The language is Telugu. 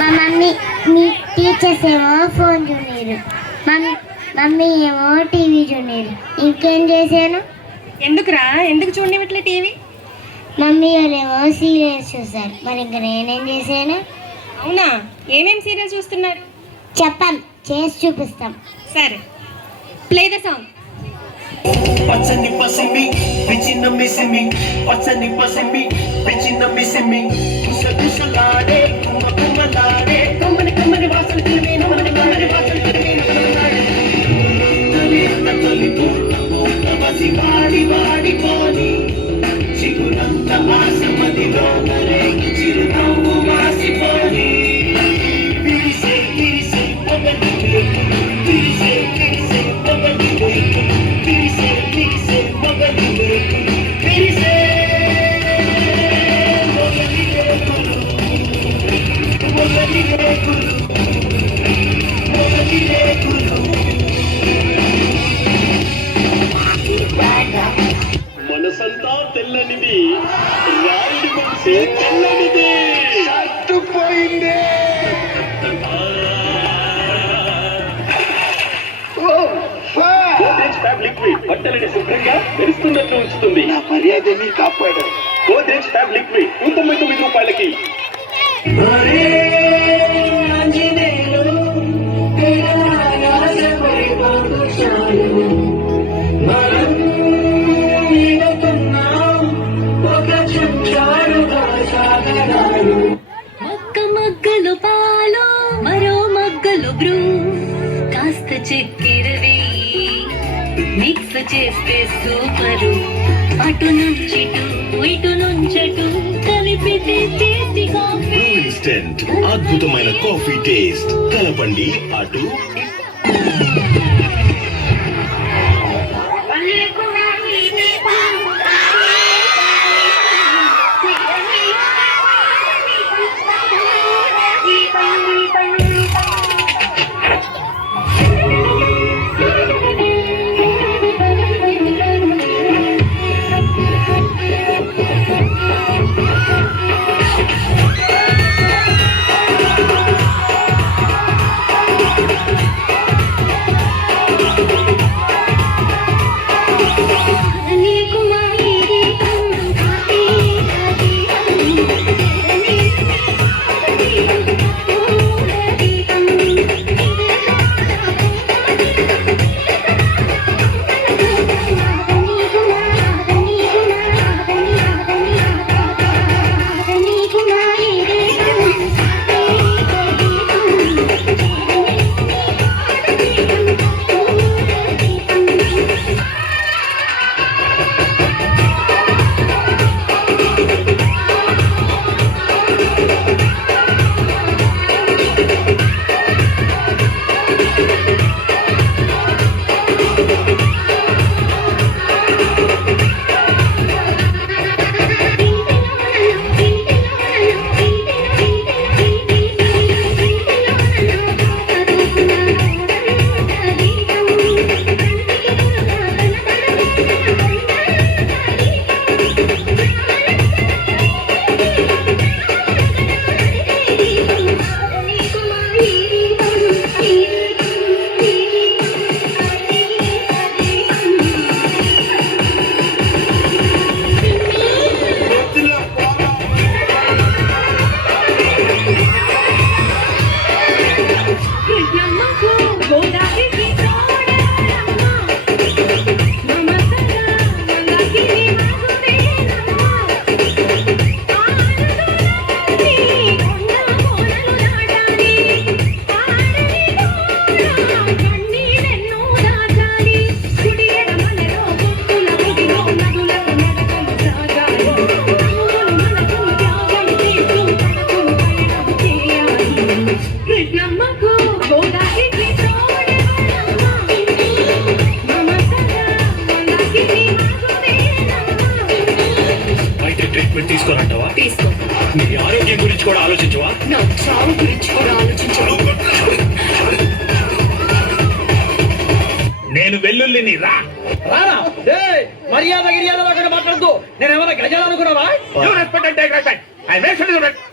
మా మీ టీచర్స్ ఏమో ఫోన్ చూడలేరు, మమ్మీ ఏమో టీవీ చూడలేరు. ఇంకేం చేశాను? ఎందుకురా, ఎందుకు చూడనివ్వట్లే టీవీ? మమ్మీ వాళ్ళేమో సీరియల్స్ చూస్తారు, మరి ఇంకా నేనేం చేశాను? అవునా, ఏమేం సీరియల్ చూస్తున్నారు? చెప్పాం, చేసి చూపిస్తాం. సరే, ప్లే ద సాంగ్. పచ్చని పసిమి పిచిన మిసిమి, పచ్చని పసిమి పిచిన మిసిమి, కుసకుసలాడే కుమ్మ కుమ్మలాడే, కమ్మని కమ్మని వాసన తిరిగి నమ్మని కమ్మని వాసన తిరిగి నమ్మలాడే, తల్లి పూర్ణ పూర్ణ వసి వాడి వాడి పోని, చిగురంత ఆశ మదిలో నరేగి చిరునవ్వు వాసిపోని, విరిసే విరిసే పొగని విరిసే విరిసే పొగని మనసంతా తెల్లనిది, రాయుడి మనసే తెల్లనిది. పోయింది లిక్విడ్ బట్టలని శుభ్రంగా మెరుస్తున్నట్లు ఉంచుతుంది. నా మర్యాదని కాపాడారు. గోద్రేజ్ ఫ్యాబ్ లిక్విడ్ 99 రూపాయలకి. మొక్క మగ్గలు పాలు, మరో మగ్గలు బ్రూ, కాస్త చక్కెర వేయి, మిక్స్ చేస్తే సూపరు. అటు నుంచి ఇటు నుంచటు కలిపితే టేస్టీ కాఫీ. ఇన్స్టెంట్ అద్భుతమైన కాఫీ టేస్ట్. కలపండి అటు. తీసుకోరంటావా? తీసుకో. నీ ఆరోగ్యం గురించి కూడా ఆలోచించవా? నా చావు గురించి కూడా ఆలోచించవా? నేను వెల్లుల్లిని రా. మర్యాద గిర్యాద మాట్లాడద్దు. నేను ఏమైనా గజాలు అనుకున్నావా? You respect and take respect. I make sure you respect.